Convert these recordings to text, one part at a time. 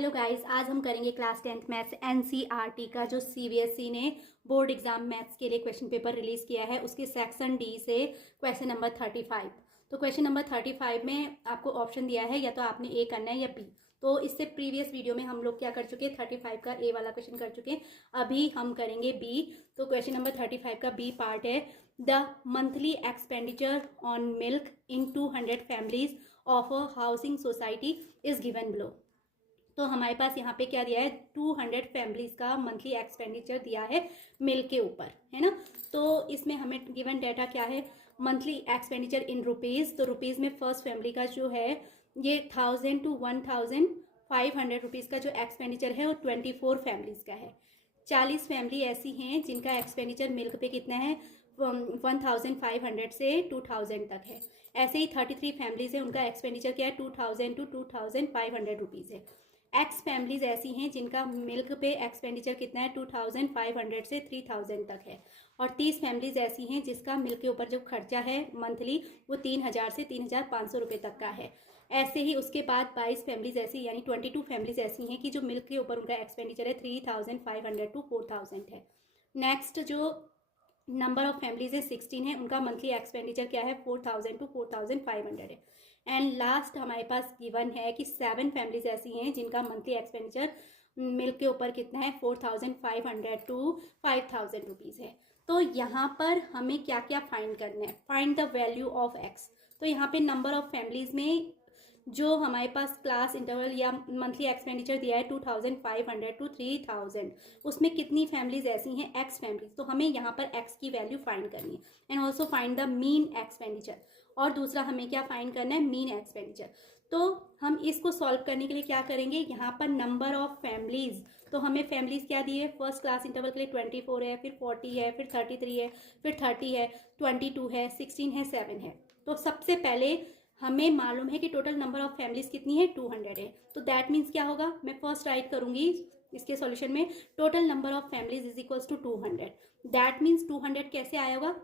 Hello guys, आज हम करेंगे क्लास 10th मैथ्स एनसीईआरटी का जो सीबीएसई ने बोर्ड एग्जाम मैथ्स के लिए क्वेश्चन पेपर रिलीज किया है उसके सेक्शन डी से क्वेश्चन नंबर 35। तो क्वेश्चन नंबर 35 में आपको ऑप्शन दिया है या तो आपने ए करना है या बी। तो इससे प्रीवियस वीडियो में हम लोग क्या कर चुके हैं, 35 का ए वाला क्वेश्चन कर चुके हैं। अभी हम करेंगे बी। तो क्वेश्चन नंबर 35 का बी पार्ट है, the monthly expenditure on milk in 200 families of a housing society is given below. तो हमारे पास यहाँ पे क्या दिया है, 200 फैमिलीज का मंथली एक्सपेंडिचर दिया है मिल्क के ऊपर, है ना। तो इसमें हमें गिवन डाटा क्या है, मंथली एक्सपेंडिचर इन रुपीज़। तो रुपीज़ में फर्स्ट फैमिली का जो है ये 1000 to 1500 रुपीज़ का जो एक्सपेंडिचर है वो 24 फैमिलीज का है। 40 फैमिली ऐसी हैं जिनका एक्सपेंडिचर मिल्क पे कितना है, 1500 से 2000 तक है। ऐसे ही 33 फैमिलीज है, उनका एक्सपेंडिचर क्या है, 2000 to 2500 रुपीज़ है। एक्स फैमिलीज ऐसी हैं जिनका मिल्क पे एक्सपेंडिचर कितना है, 2500 से 3000 तक है। और 30 फैमिलीज ऐसी हैं जिसका मिल्क के ऊपर जो खर्चा है मंथली वो 3000 से 3500 रुपये तक का है। ऐसे ही उसके बाद 22 फैमिलीज ऐसी यानी 22 फैमिलीज ऐसी हैं कि जो मिल्क के ऊपर उनका एक्सपेंडिचर है 3500 to 4000 है। नेक्स्ट जो नंबर ऑफ फैमिलीज है 16 है, उनका मंथली एक्सपेंडिचर क्या है, 4000 to 4500 है। एंड लास्ट हमारे पास गिवन है कि 7 फैमिलीज ऐसी हैं जिनका मंथली एक्सपेंडिचर मिल्क के ऊपर कितना है, 4500 to 5000 रुपीज़ है। तो यहाँ पर हमें क्या क्या फाइंड करना है, find the value of x. तो यहाँ पे नंबर ऑफ फैमिलीज में जो हमारे पास क्लास इंटरवल या मंथली एक्सपेंडिचर दिया है 2500 to 3000, उसमें कितनी फैमिलीज ऐसी हैं, एक्स फैमिलीज। तो हमें यहाँ पर एक्स की वैल्यू फाइंड करनी है and also find the mean expenditure. और दूसरा हमें क्या फाइंड करना है, मीन एक्सपेंडिचर। तो हम इसको सॉल्व करने के लिए क्या करेंगे, यहाँ पर नंबर ऑफ फैमिलीज। तो हमें फैमिलीज क्या दी है, फर्स्ट क्लास इंटरवल के लिए 24 है, फिर 40 है, फिर 33 है, फिर 30 है, 22 है, 16 है, 7 है। तो सबसे पहले हमें मालूम है कि टोटल नंबर ऑफ फैमिलीज कितनी है, 200 है। तो दैट मीन्स क्या होगा, मैं फर्स्ट राइट करूंगी इसके सॉल्यूशन में, total number of families is equals to 200। That means 200 कैसे आया होगा,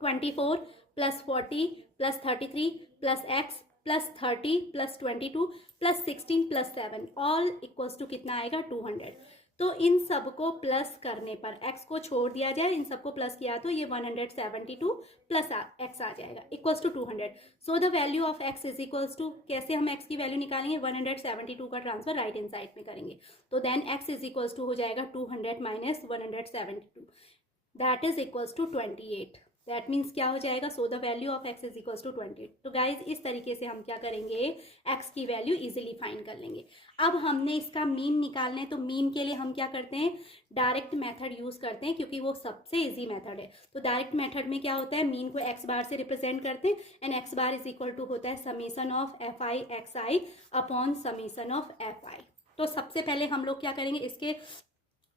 24 plus 40 plus 33 plus x plus 30 plus 22 plus 16 plus 7 all equals to कितना आएगा, 200। तो इन सबको प्लस करने पर x को छोड़ दिया जाए, इन सबको प्लस किया तो ये 172 प्लस x आ जाएगा equals to 200। So the value of x is equals to, कैसे हम x की वैल्यू निकालेंगे, 172 का ट्रांसफर राइट हैंड साइड में करेंगे। तो then x is equals to हो जाएगा 200 minus 172, that is equals to 28। That means क्या हो जाएगा, so the value of x is equals to 28। तो गाइज इस तरीके से हम क्या करेंगे, x की वैल्यू इजीली फाइंड कर लेंगे। अब हमने इसका मीन निकालना है, तो मीन के लिए हम क्या करते हैं, डायरेक्ट मेथड यूज करते हैं क्योंकि वो सबसे इजी मेथड है। तो डायरेक्ट मेथड में क्या होता है, मीन को x बार से रिप्रेजेंट करते हैं and x bar is equal to होता है summation of fi xi upon summation of fi। तो सबसे पहले हम लोग क्या करेंगे, इसके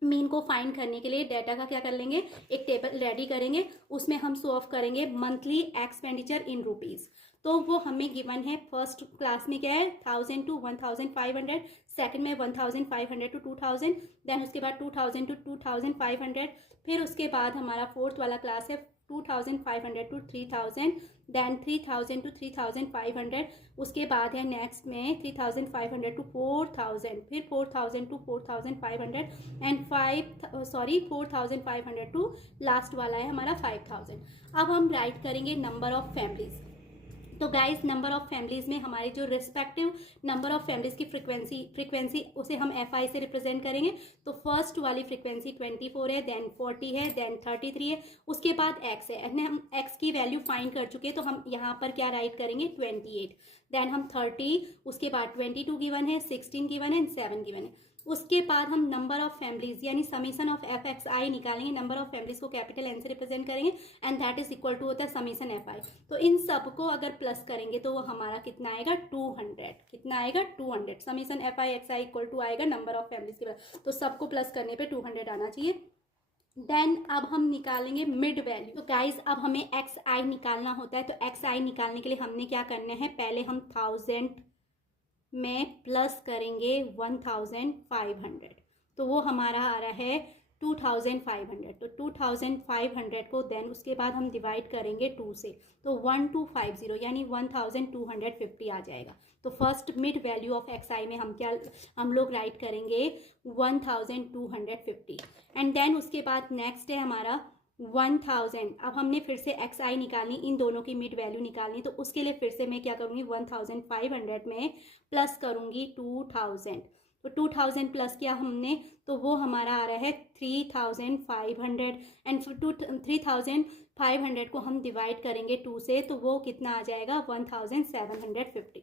मीन को फाइंड करने के लिए डाटा का क्या कर लेंगे, एक टेबल रेडी करेंगे, उसमें हम शो ऑफ करेंगे मंथली एक्सपेंडिचर इन रुपीज। तो वो हमें गिवन है, फर्स्ट क्लास में क्या है 1000 to 1500, सेकंड में 1500 to 2000, देन उसके बाद 2000 to 2500, फिर उसके बाद हमारा फोर्थ वाला क्लास है 2500 to 3000, देन 3000 to 3500, उसके बाद है नेक्स्ट में 3500 to 4000, फिर 4000 to 4500 एंड 4500 टू लास्ट वाला है हमारा 5000। अब हम राइट करेंगे नंबर ऑफ फैमिलीज। तो गाइस नंबर ऑफ फैमिलीज में हमारे जो रिस्पेक्टिव नंबर ऑफ फैमिलीज की फ्रीक्वेंसी उसे हम fi से रिप्रेजेंट करेंगे। तो फर्स्ट वाली फ्रीक्वेंसी 24 है, देन 40 है, देन 33 है, उसके बाद x है एंड हम x की वैल्यू फाइंड कर चुके हैं। तो हम यहाँ पर क्या राइट करेंगे, 28, देन हम 30, उसके बाद 22 गिवन है, 16 गिवन है, 7 गिवन है। उसके बाद हम नंबर ऑफ फैमिलीज यानी summation of F X I निकालेंगे, नंबर ऑफ फैमिलीज को कैपिटल एन से रिप्रेजेंट करेंगे and that is equal to होता है समीशन एफ आई। तो इन सबको अगर प्लस करेंगे तो वो हमारा कितना आएगा, 200। कितना आएगा, 200। Summation F I X I equal to आएगा नंबर ऑफ फैमिलीज के बाद, तो सबको प्लस करने पे 200 आना चाहिए। देन अब हम निकालेंगे मिड वैल्यू। तो गाइज अब हमें एक्स आई निकालना होता है, तो एक्स आई निकालने के लिए हमने क्या करना है, पहले हम 1000 में प्लस करेंगे 1500, तो वो हमारा आ रहा है 2500, तो 2500 को देन उसके बाद हम डिवाइड करेंगे 2 से, तो 1250 यानी 1250 आ जाएगा। तो first mid value of X I में हम लोग राइट करेंगे 1250 एंड देन उसके बाद नेक्स्ट है हमारा 1000। अब हमने फिर से एक्स आई निकालनी, इन दोनों की मिड वैल्यू निकालनी, तो उसके लिए फिर से मैं क्या करूँगी 1500 में प्लस करूँगी 2000, तो 2000 प्लस किया हमने तो वो हमारा आ रहा है 3500 एंड 3500 को हम डिवाइड करेंगे 2 से, तो वो कितना आ जाएगा 1750।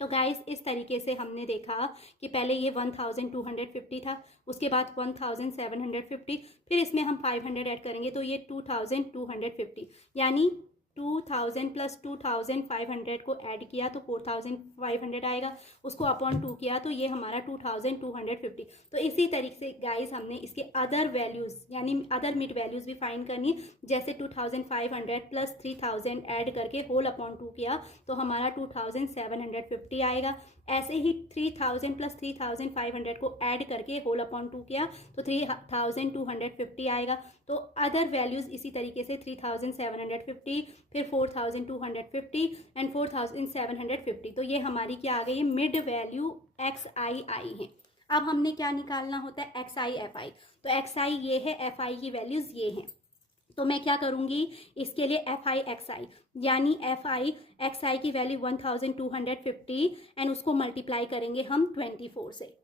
तो गाइस इस तरीके से हमने देखा कि पहले ये 1250 था, उसके बाद 1750, फिर इसमें हम 500 ऐड करेंगे तो ये 2250, यानी 2000 प्लस 2500 को ऐड किया तो 4500 आएगा, उसको अपॉन 2 किया तो ये हमारा 2250। तो इसी तरीके से गाइस हमने इसके अदर वैल्यूज़ यानी अदर मिड वैल्यूज़ भी फाइंड करनी, जैसे 2500 प्लस 3000 ऐड करके होल अपॉन 2 किया तो हमारा 2750 आएगा। ऐसे ही 3000 प्लस 3500 को ऐड करके होल अपॉन 2 किया तो 3250 आएगा। तो अदर वैल्यूज़ इसी तरीके से 3750, फिर 4250 एंड 4750, तो ये हमारी क्या आ गई, मिड वैल्यू एक्स आई आई है। अब हमने क्या निकालना होता है, एक्स आई एफ आई। तो एक्स आई ये है, एफ आई की वैल्यूज़ ये हैं। तो मैं क्या करूँगी इसके लिए एफ आई एक्स आई, यानी एफ आई एक्स आई की वैल्यू 1250 एंड उसको मल्टीप्लाई करेंगे हम 24 से।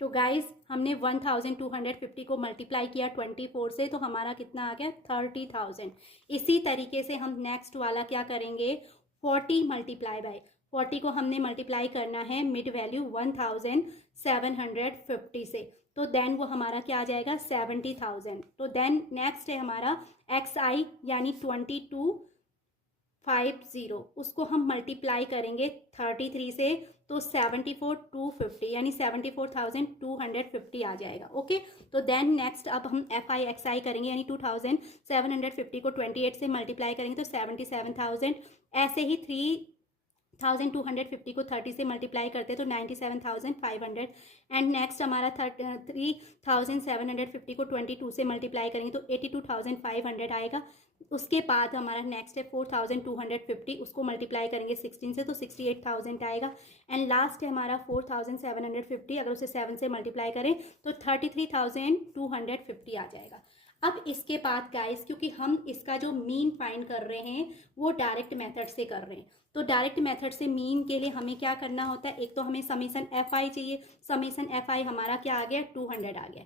तो गाइस हमने 1250 को मल्टीप्लाई किया 24 से, तो हमारा कितना आ गया 30,000। इसी तरीके से हम नेक्स्ट वाला क्या करेंगे 40 मल्टीप्लाई बाय 40 को हमने मल्टीप्लाई करना है मिड वैल्यू 1750 से, तो देन वो हमारा क्या आ जाएगा 70,000। तो देन नेक्स्ट है हमारा एक्स आई यानी 2250, उसको हम मल्टीप्लाई करेंगे 33 से तो 74,250 यानी 74,250 आ जाएगा। ओके, तो देन नेक्स्ट अब हम एफ आई एक्स आई करेंगे, यानी 2750 को 28 से मल्टीप्लाई करेंगे तो 77,000। ऐसे ही 3250 को 30 से मल्टीप्लाई करते तो 97,500 एंड नेक्स्ट हमारा 3750 को 22 से मल्टीप्लाई करेंगे तो 82,500 आएगा। उसके बाद हमारा नेक्स्ट है 4250, उसको मल्टीप्लाई करेंगे 16 से तो 68,000 आएगा एंड लास्ट है हमारा 4750, अगर उसे 7 से मल्टीप्लाई करें तो 33,250 आ जाएगा। अब इसके बाद गाइस क्योंकि हम इसका जो मीन फाइंड कर रहे हैं वो डायरेक्ट मेथड से कर रहे हैं, तो डायरेक्ट मेथड से मीन के लिए हमें क्या करना होता है, एक तो हमें समीशन एफ आई चाहिए। समीशन एफ आई हमारा क्या आ गया 200 आ गया।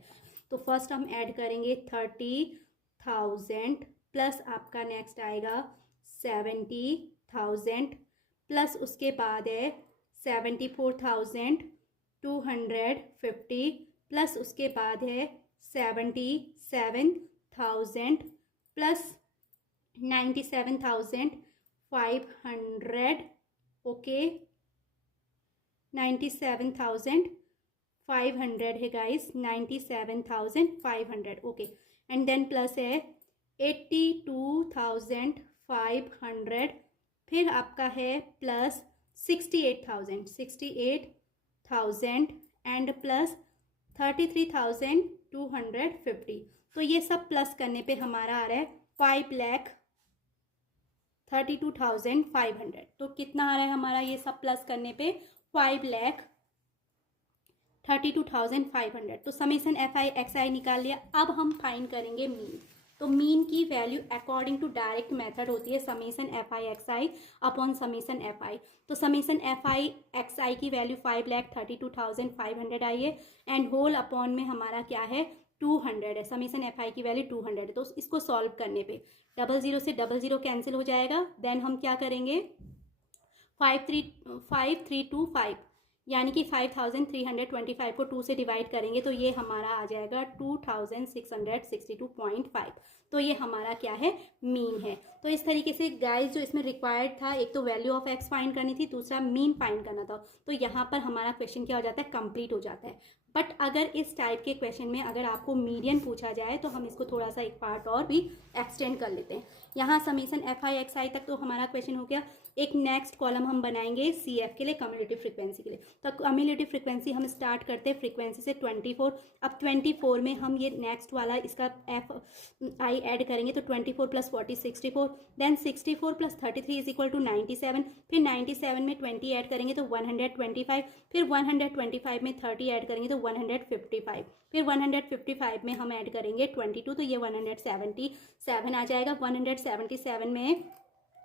तो फर्स्ट हम ऐड करेंगे 30,000 प्लस आपका नेक्स्ट आएगा 70,000 प्लस उसके बाद है 74,250 प्लस उसके बाद है 77,000 प्लस 97,500। ओके, 97,500 है guys, 97,500। Okay, and then plus है 82,500, फिर आपका है प्लस 68,000 एंड प्लस 33,250। तो ये सब प्लस करने पे हमारा आ रहा है 5,32,500। तो कितना आ रहा है हमारा ये सब प्लस करने पे 5,32,500। तो समीशन एफ आई एक्स आई निकाल लिया। अब हम फाइंड करेंगे मीन। तो मीन की value according to direct method होती है summation F I X I upon summation F I. तो summation F I X I की वैल्यू 5,32,500 आई है एंड होल अपॉन में हमारा क्या है 200 है। समीशन एफ आई की वैल्यू 200 है। तो इसको सॉल्व करने पे 00 से 00 कैंसिल हो जाएगा। देन हम क्या करेंगे 5325 यानी कि 5,325 को 2 से डिवाइड करेंगे तो ये हमारा आ जाएगा 2,662.5। तो ये हमारा क्या है मीन है। तो इस तरीके से गाइस जो इसमें रिक्वायर्ड था, एक तो वैल्यू ऑफ एक्स फाइंड करनी थी, दूसरा मीन फाइंड करना था। तो यहाँ पर हमारा क्वेश्चन क्या हो जाता है कंप्लीट हो जाता है। बट अगर इस टाइप के क्वेश्चन में अगर आपको मीडियन पूछा जाए तो हम इसको थोड़ा सा एक पार्ट और भी एक्सटेंड कर लेते हैं। यहाँ समीशन एफ आई एक्स आई तक तो हमारा क्वेश्चन हो गया। एक नेक्स्ट कॉलम हम बनाएंगे CF के लिए, कम्युलेटिव फ्रीक्वेंसी के लिए। तो कम्युलेटिव फ्रीक्वेंसी हम स्टार्ट करते हैं फ्रीक्वेंसी से 24। अब 24 में हम ये नेक्स्ट वाला इसका FI ऐड करेंगे, तो 24 + 40 64, देन 64 + 33 इज इक्वल टू 97, फिर 97 में 20 ऐड करेंगे तो 125, फिर 125 में 30 ऐड करेंगे तो 155, फिर 155 में हम ऐड करेंगे 22, तो ये 177 आ जाएगा। 177 में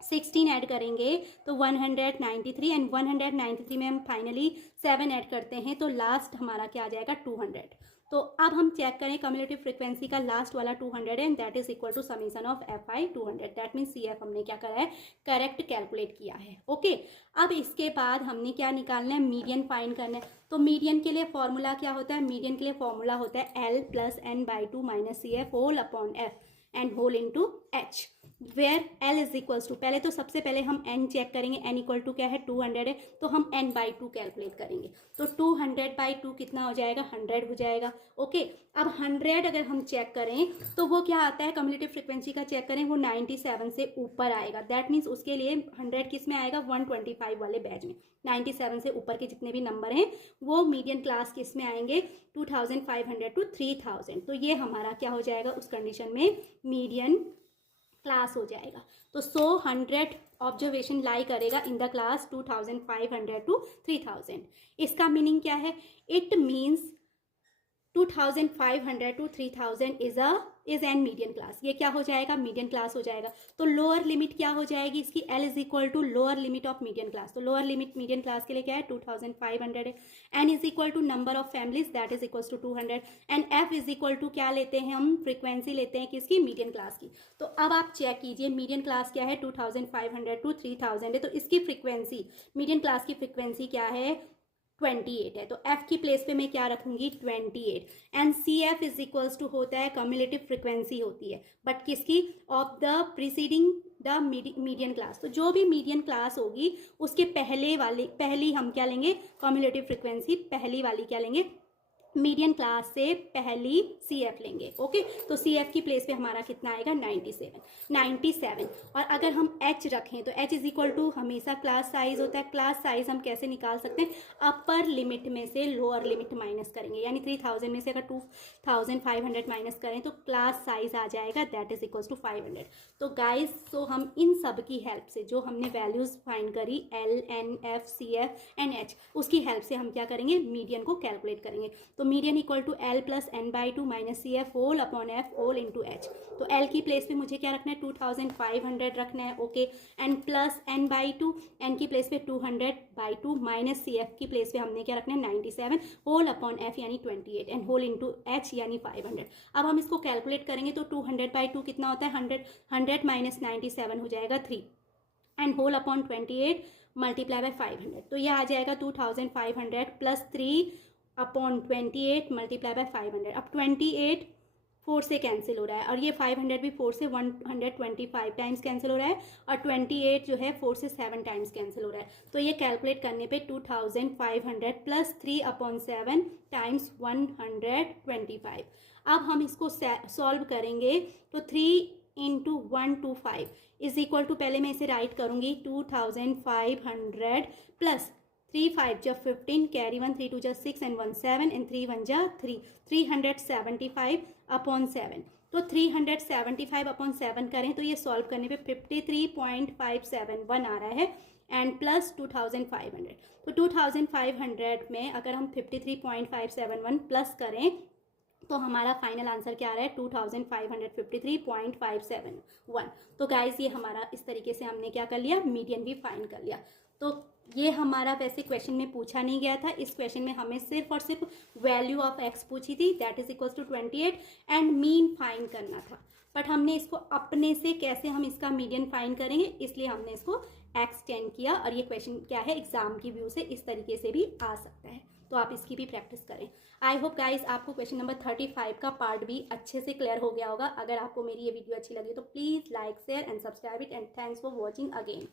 16 ऐड करेंगे तो 193, एंड 193 में हम फाइनली 7 ऐड करते हैं तो लास्ट हमारा क्या आ जाएगा 200। तो अब हम चेक करें कम्युलेटिव फ्रीक्वेंसी का लास्ट वाला 200 है, and that is equal to summation of FI 200। That means CF हमने क्या करा है, करेक्ट कैलकुलेट किया है। ओके, अब इसके बाद हमने क्या निकालना है, मीडियन फाइंड करना है। तो मीडियन के लिए फॉर्मूला क्या होता है, मीडियन के लिए फॉर्मूला होता है L + n/2 - CF whole upon F and whole into H, where L is equals to, पहले तो सबसे पहले हम n चेक करेंगे, n इक्वल टू क्या है 200 है, तो हम n/2 कैलकुलेट करेंगे। तो 200/2 कितना हो जाएगा, 100 हो जाएगा। ओके, अब 100 अगर हम चेक करें तो वो क्या आता है, कम्युलेटिव फ्रीक्वेंसी का चेक करें, वो 97 से ऊपर आएगा। दैट मीन्स उसके लिए 100 किस में आएगा, 125 वाले बैच में। 97 से ऊपर के जितने भी नंबर हैं वो मीडियन क्लास किस में आएंगे, 2500 to 3000। तो ये हमारा क्या हो जाएगा, उस कंडीशन में मीडियन क्लास हो जाएगा। तो 100 ऑब्जर्वेशन लाई करेगा इन द क्लास 2500 to 3000। इसका मीनिंग क्या है, it means 2500 to 3000 is an median class. ये क्या हो जाएगा, मीडियन क्लास हो जाएगा। तो लोअर लिमिट क्या हो जाएगी इसकी, L is equal to lower limit of median class. तो लोअर लिमिट मीडियन क्लास के लिए क्या है, 2500 है। N is equal to number of families, that is equal to 200, and F is equal to क्या लेते हैं हम, फ्रीक्वेंसी लेते हैं किसकी, मीडियन क्लास की। तो अब आप चेक कीजिए मीडियन क्लास क्या है, 2500 to 3000 है, तो इसकी फ्रीक्वेंसी, मीडियन क्लास की फ्रीक्वेंसी क्या है, 28 है। तो F की प्लेस पे मैं क्या रखूंगी, 28, and CF is equals to होता है कम्युलेटिव फ्रीक्वेंसी होती है, बट किसकी, of the preceding the median class. तो जो भी मीडियन क्लास होगी उसके पहली हम क्या लेंगे, कम्युलेटिव फ्रीक्वेंसी पहली वाली क्या लेंगे, मीडियन क्लास से पहली CF लेंगे। ओके, तो CF की प्लेस पे हमारा कितना आएगा, 97। और अगर हम H रखें तो H इज इक्वल टू हमेशा क्लास साइज होता है। क्लास साइज हम कैसे निकाल सकते हैं, अपर लिमिट में से लोअर लिमिट माइनस करेंगे, यानी 3000 में से अगर 2500 माइनस करें तो क्लास साइज आ जाएगा, दैट इज इक्वल टू 500। तो गाइज, सो हम इन सब की हेल्प से जो हमने वैल्यूज फाइंड करी L, N, F, CF and H, उसकी हेल्प से हम क्या करेंगे, मीडियन को कैलकुलेट करेंगे। तो median equal to L + n/2 - CF whole upon F whole into H। तो L की प्लेस पे मुझे क्या रखना है, 2500 रखना है। Okay, and plus n/2, n की प्लेस पे 200/2 माइनस CF की प्लेस पे हमने क्या रखना है, 97 होल अपॉन F यानी 28 एंड होल इंटू H यानी 500। अब हम इसको कैलकुलेट करेंगे तो 200/2 कितना होता है, 100 माइनस 97 हो जाएगा 3, and whole upon 28 multiply by 500। तो ये आ जाएगा 2500 प्लस 3 अपॉन 28 मल्टीप्लाई बाय 500। अब 28 4 से कैंसिल हो रहा है, और ये 500 भी 4 से 125 टाइम्स कैंसिल हो रहा है, और 28 जो है 4 से 7 टाइम्स कैंसिल हो रहा है। तो ये कैलकुलेट करने पे 2500 प्लस 3 अपॉन 7 टाइम्स 125। अब हम इसको सॉल्व करेंगे तो 3 इंटू 125 इज इक्वल टू, पहले मैं इसे राइट करूंगी 2500 प्लस 3 5 जा 15, कैरी 1, 3 2 जा 6 एंड 1 7 एंड 3 1 जा 3, 375 अपॉन 7। तो 375 अपॉन 7 करें तो ये सॉल्व करने पे 53.571 आ रहा है, एंड प्लस 2500। तो 2500 में अगर हम 53.571 प्लस करें तो हमारा फाइनल आंसर क्या आ रहा है, 2553.571। तो गाइज, ये हमारा इस तरीके से हमने क्या कर लिया, मीडियन भी फाइंड कर लिया। तो ये हमारा वैसे क्वेश्चन में पूछा नहीं गया था, इस क्वेश्चन में हमें सिर्फ और सिर्फ वैल्यू ऑफ x पूछी थी, that is equals to 28, and mean find करना था। बट हमने इसको अपने से कैसे हम इसका मीडियन फाइंड करेंगे, इसलिए हमने इसको एक्सटेंड किया, और ये क्वेश्चन क्या है, एग्जाम की व्यू से इस तरीके से भी आ सकता है। तो आप इसकी भी प्रैक्टिस करें। आई होप गाइज आपको क्वेश्चन नंबर 35 का पार्ट भी अच्छे से क्लियर हो गया होगा। अगर आपको मेरी ये वीडियो अच्छी लगी तो please like, share and subscribe it, and thanks for watching again.